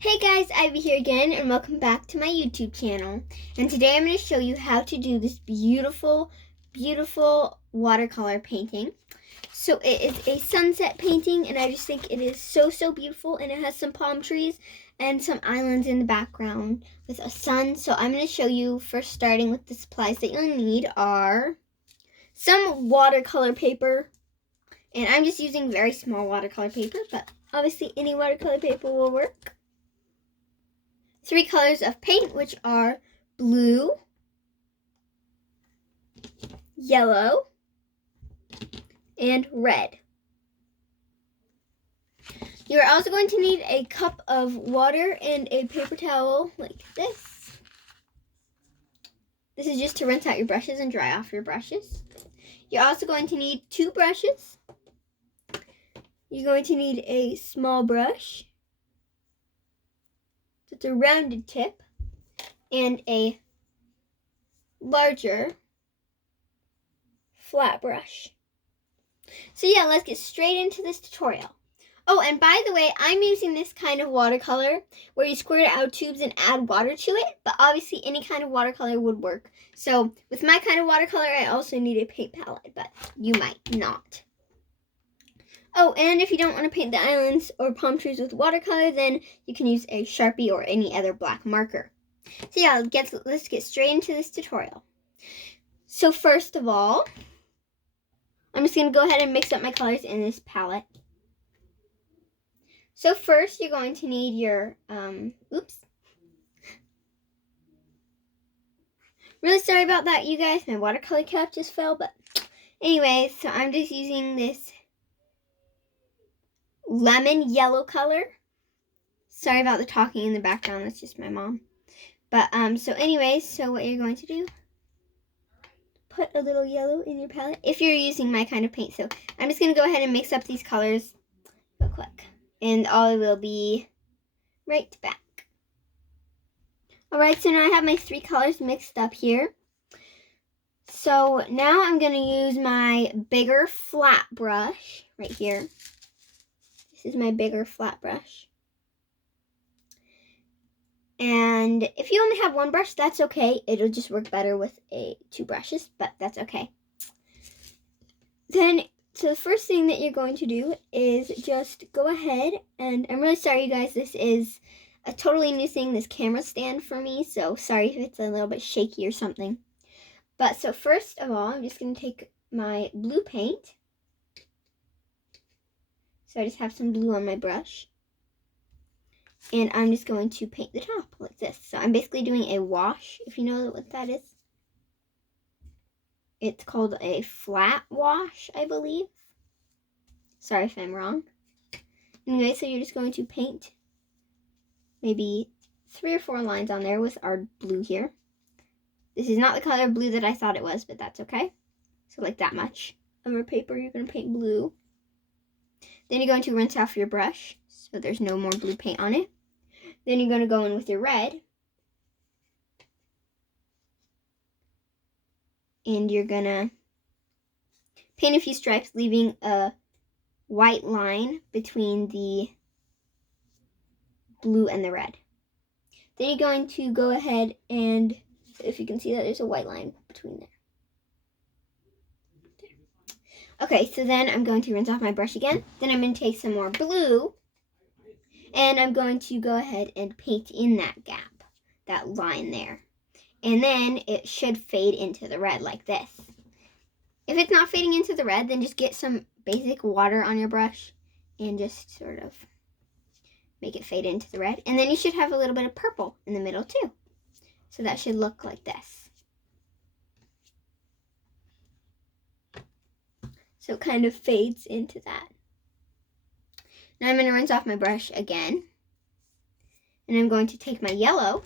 Hey guys, Ivy here again, and welcome back to my YouTube channel. And today I'm going to show you how to do this beautiful watercolor painting. So it is a sunset painting, and I just think it is so beautiful, and it has some palm trees and some islands in the background with a sun. So I'm going to show you, first starting with the supplies that you'll need are some watercolor paper, and I'm just using very small watercolor paper, but obviously any watercolor paper will work. 3 colors of paint, which are blue, yellow, and red. You're also going to need a cup of water and a paper towel like this. This is just to rinse out your brushes and dry off your brushes. You're also going to need 2 brushes. You're going to need a small brush. So it's a rounded tip, and a larger flat brush. So yeah, let's get straight into this tutorial. Oh, and by the way, I'm using this kind of watercolor where you squirt it out tubes and add water to it, but obviously any kind of watercolor would work. So with my kind of watercolor, I also need a paint palette, but you might not. Oh, and if you don't want to paint the islands or palm trees with watercolor, then you can use a Sharpie or any other black marker. So yeah, let's get straight into this tutorial. So first of all, I'm just going to go ahead and mix up my colors in this palette. So first, you're going to need your, Really sorry about that, you guys. My watercolor cap just fell, but anyways, so I'm just using this lemon yellow color. Sorry about the talking in the background, that's just my mom. But, so anyways, so what you're going to do, put a little yellow in your palette, if you're using my kind of paint. So I'm just going to go ahead and mix up these colors real quick. And all will be right back. Alright, so now I have my 3 colors mixed up here. So now I'm going to use my bigger flat brush right here. This is my bigger flat brush. And if you only have 1 brush, that's okay. It'll just work better with 2 brushes, but that's okay. Then, so the first thing that you're going to do is just go ahead, and I'm really sorry, you guys, this is a totally new thing, this camera stand for me, so sorry if it's a little bit shaky or something. But so first of all, I'm just going to take my blue paint. So I just have some blue on my brush. And I'm just going to paint the top like this. So I'm basically doing a wash, if you know what that is. It's called a flat wash, I believe. Sorry if I'm wrong. Anyway, so you're just going to paint maybe 3 or 4 lines on there with our blue here. This is not the color blue that I thought it was, but that's okay. So like that much of our paper, you're going to paint blue. Then you're going to rinse off your brush so there's no more blue paint on it. Then you're going to go in with your red. And you're going to paint a few stripes, leaving a white line between the blue and the red. Then you're going to go ahead and, if you can see that, there's a white line between there. Okay, so then I'm going to rinse off my brush again. Then I'm going to take some more blue, and I'm going to go ahead and paint in that gap, that line there. And then it should fade into the red like this. If it's not fading into the red, then just get some basic water on your brush and just sort of make it fade into the red. And then you should have a little bit of purple in the middle too. So that should look like this. So it kind of fades into that. Now I'm going to rinse off my brush again. And I'm going to take my yellow.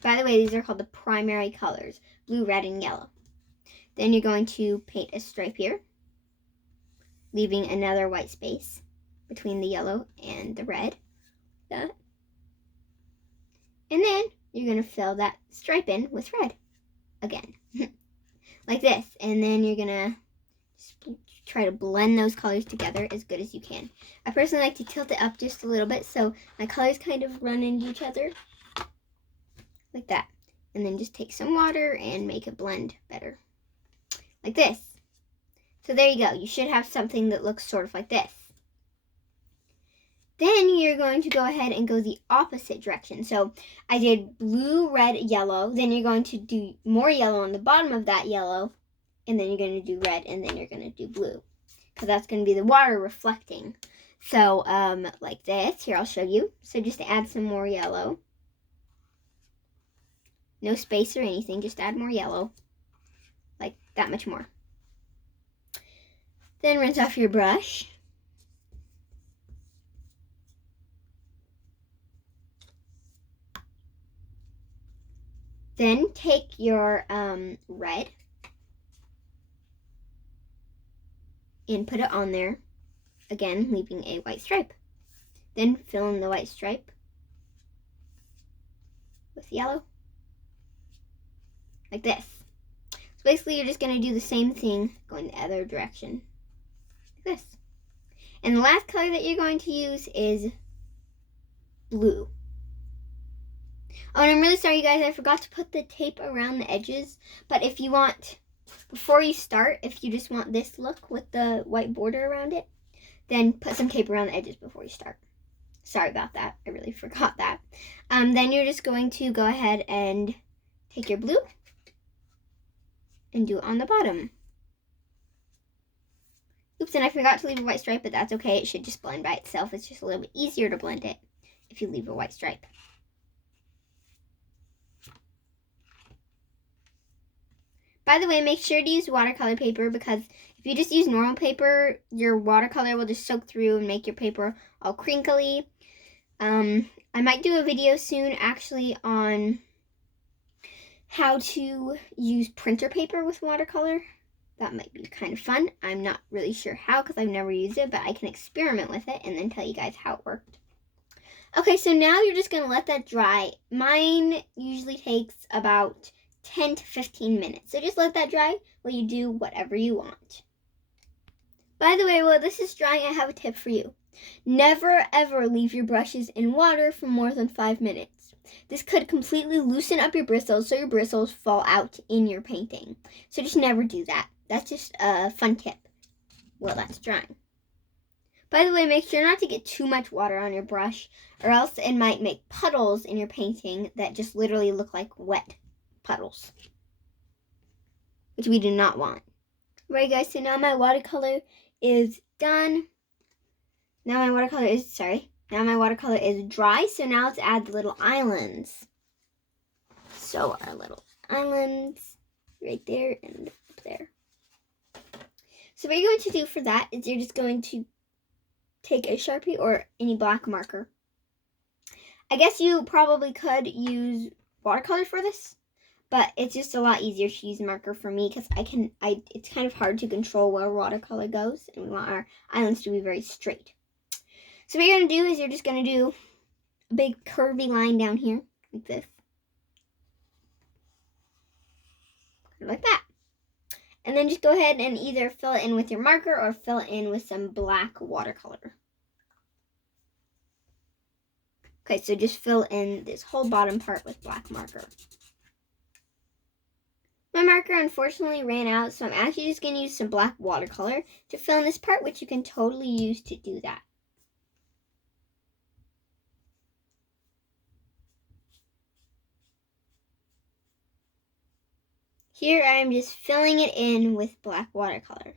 By the way, these are called the primary colors, blue, red, and yellow. Then you're going to paint a stripe here, leaving another white space between the yellow and the red. That. And then you're going to fill that stripe in with red again, like this. And then you're going to try to blend those colors together as good as you can. I personally like to tilt it up just a little bit so my colors kind of run into each other. Like that. And then just take some water and make it blend better. Like this. So there you go. You should have something that looks sort of like this. Then you're going to go ahead and go the opposite direction. So I did blue, red, yellow. Then you're going to do more yellow on the bottom of that yellow. And then you're going to do red, and then you're going to do blue. Because that's going to be the water reflecting. So like this. Here, I'll show you. So just add some more yellow. No space or anything. Just add more yellow. Like that much more. Then rinse off your brush. Then take your red and put it on there, again leaving a white stripe. Then fill in the white stripe with yellow, like this. So basically you're just going to do the same thing going the other direction, like this. And the last color that you're going to use is blue. Oh, and I'm really sorry, you guys, I forgot to put the tape around the edges. But if you want, before you start, if you just want this look with the white border around it, then put some tape around the edges before you start. Sorry about that. I really forgot that. Then you're just going to go ahead and take your blue and do it on the bottom. Oops, and I forgot to leave a white stripe, but that's okay. It should just blend by itself. It's just a little bit easier to blend it if you leave a white stripe. By the way, make sure to use watercolor paper, because if you just use normal paper, your watercolor will just soak through and make your paper all crinkly. I might do a video soon actually on how to use printer paper with watercolor. That might be kind of fun. I'm not really sure how because I've never used it, but I can experiment with it and then tell you guys how it worked. Okay, so now you're just going to let that dry. Mine usually takes about 10 to 15 minutes. So just let that dry while you do whatever you want. By the way, while this is drying, I have a tip for you. Never ever leave your brushes in water for more than 5 minutes. This could completely loosen up your bristles so your bristles fall out in your painting. So just never do that. That's just a fun tip while that's drying. By the way, make sure not to get too much water on your brush, or else it might make puddles in your painting that just literally look like wet puddles, which we do not want. Right, guys, so now my watercolor is done. Now my watercolor is dry, so now let's add the little islands. So our little islands right there and up there. So what you're going to do for that is you're just going to take a Sharpie or any black marker. I guess you probably could use watercolor for this, but it's just a lot easier to use marker for me because it's kind of hard to control where watercolor goes, and we want our islands to be very straight. So what you're going to do is you're just going to do a big curvy line down here, like this. Like that. And then just go ahead and either fill it in with your marker or fill it in with some black watercolor. Okay, so just fill in this whole bottom part with black marker. My marker unfortunately ran out, so I'm actually just going to use some black watercolor to fill in this part, which you can totally use to do that. Here I am just filling it in with black watercolor.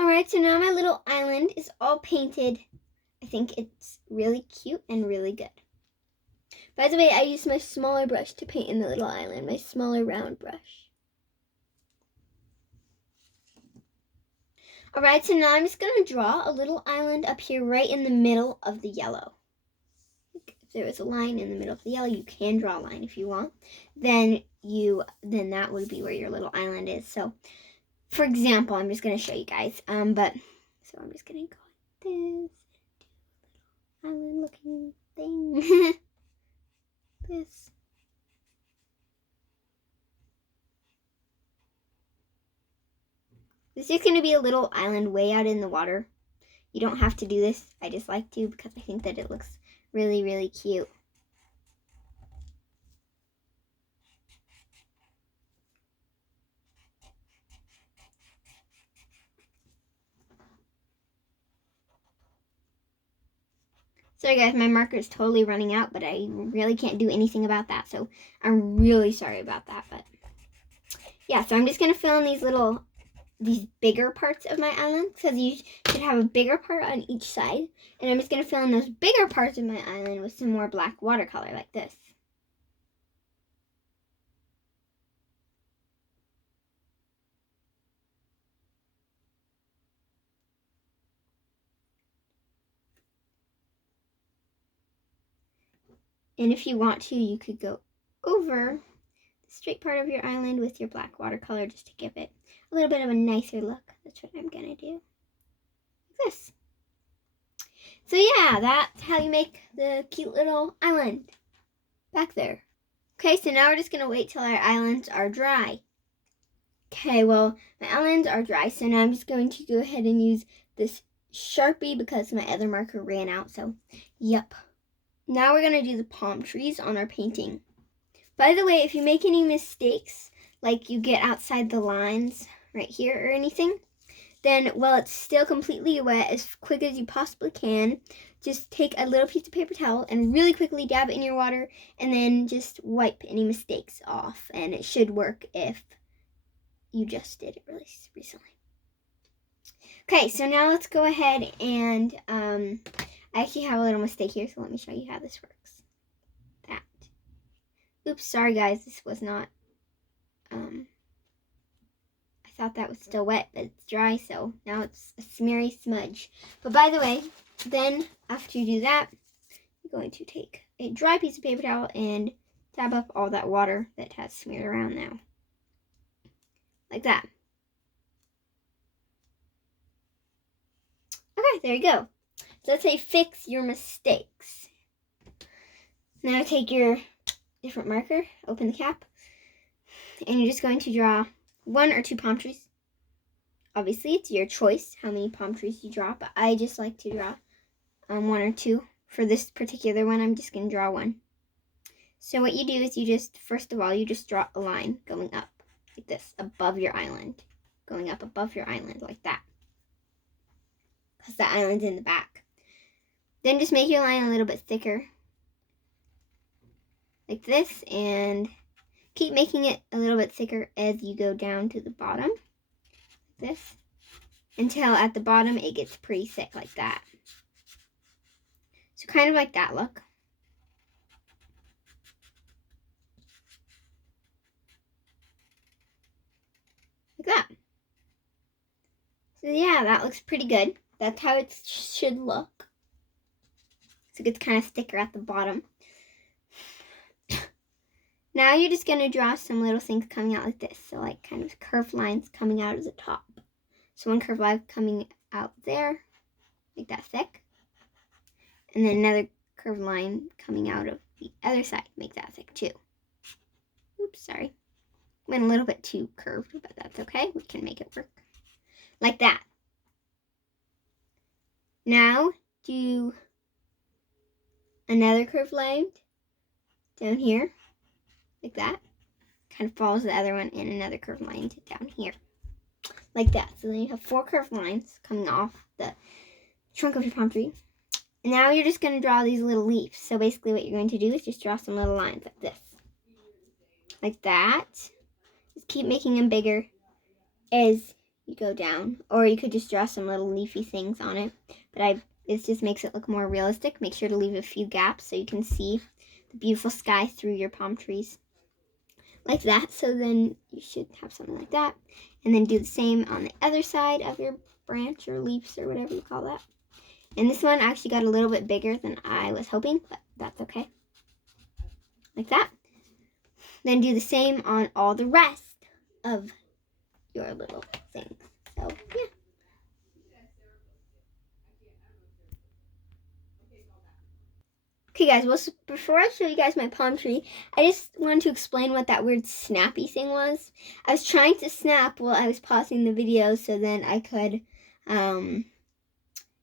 Alright, so now my little island is all painted. I think it's really cute and really good. By the way, I used my smaller brush to paint in the little island, my smaller round brush. Alright, so now I'm just going to draw a little island up here right in the middle of the yellow. If there was a line in the middle of the yellow, you can draw a line if you want. Then that would be where your little island is. So, for example, I'm just going to show you guys. So I'm just going to go like this. Do a little island looking thing. This. This is going to be a little island way out in the water. You don't have to do this. I just like to because I think that it looks really, really cute. Sorry guys, my marker is totally running out, but I really can't do anything about that. So I'm really sorry about that. But yeah, so I'm just going to fill in these bigger parts of my island, because you should have a bigger part on each side. And I'm just going to fill in those bigger parts of my island with some more black watercolor like this. And if you want to, you could go over the straight part of your island with your black watercolor just to give it a little bit of a nicer look. That's what I'm going to do. Like this. So yeah, that's how you make the cute little island back there. Okay, so now we're just going to wait till our islands are dry. Okay, well, my islands are dry, so now I'm just going to go ahead and use this Sharpie because my other marker ran out, so yep. Now we're going to do the palm trees on our painting. By the way, if you make any mistakes, like you get outside the lines right here or anything, then while it's still completely wet, as quick as you possibly can, just take a little piece of paper towel and really quickly dab it in your water and then just wipe any mistakes off. And it should work if you just did it really recently. Okay, so now let's go ahead and I actually have a little mistake here, so let me show you how this works. That. Oops, sorry guys, this was not, I thought that was still wet, but it's dry, so now it's a smeary smudge. But by the way, then after you do that, you're going to take a dry piece of paper towel and dab up all that water that has smeared around now. Like that. Okay, there you go. So let's say fix your mistakes. Now take your different marker, open the cap, and you're just going to draw 1 or 2 palm trees. Obviously, it's your choice how many palm trees you draw, but I just like to draw 1 or 2. For this particular one, I'm just going to draw 1. So what you do is you just, first of all, you just draw a line going up like this, above your island. Going up above your island like that. Because the island's in the back. Then just make your line a little bit thicker. Like this, and keep making it a little bit thicker as you go down to the bottom. Like this. Until at the bottom it gets pretty thick like that. So kind of like that look. Like that. So yeah, that looks pretty good. That's how it should look. So it gets kind of thicker at the bottom. Now you're just going to draw some little things coming out like this. So like kind of curved lines coming out of the top. So one curved line coming out there, like that thick. And then another curved line coming out of the other side, make that thick too. Oops, sorry. Went a little bit too curved, but that's okay. We can make it work. Like that. Now do another curved line down here, like that. Kind of follows the other one, and another curved line down here, like that. So then you have 4 curved lines coming off the trunk of your palm tree. And now you're just going to draw these little leaves. So basically what you're going to do is just draw some little lines like this. Like that. Just keep making them bigger as you go down. Or you could just draw some little leafy things on it. But I This just makes it look more realistic. Make sure to leave a few gaps so you can see the beautiful sky through your palm trees. Like that. So then you should have something like that. And then do the same on the other side of your branch or leaves or whatever you call that. And this one actually got a little bit bigger than I was hoping, but that's okay. Like that. Then do the same on all the rest of your little things. So, yeah. Okay, guys, well, so before I show you guys my palm tree, I just wanted to explain what that weird snappy thing was. I was trying to snap while I was pausing the video so then I could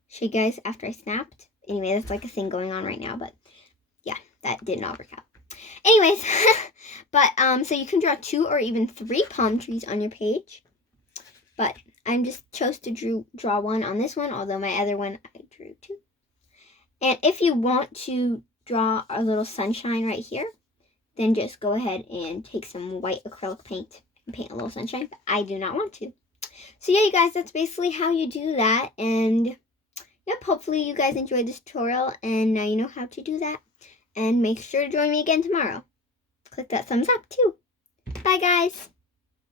show you guys after I snapped. Anyway, that's like a thing going on right now, but yeah, that did not work out. Anyways, but so you can draw 2 or even 3 palm trees on your page. But I just chose to draw one on this one, although my other one I drew 2. And if you want to draw a little sunshine right here, then just go ahead and take some white acrylic paint and paint a little sunshine, but I do not want to. So yeah, you guys, that's basically how you do that. And yep, hopefully you guys enjoyed this tutorial and now you know how to do that. And make sure to join me again tomorrow. Click that thumbs up too. Bye, guys.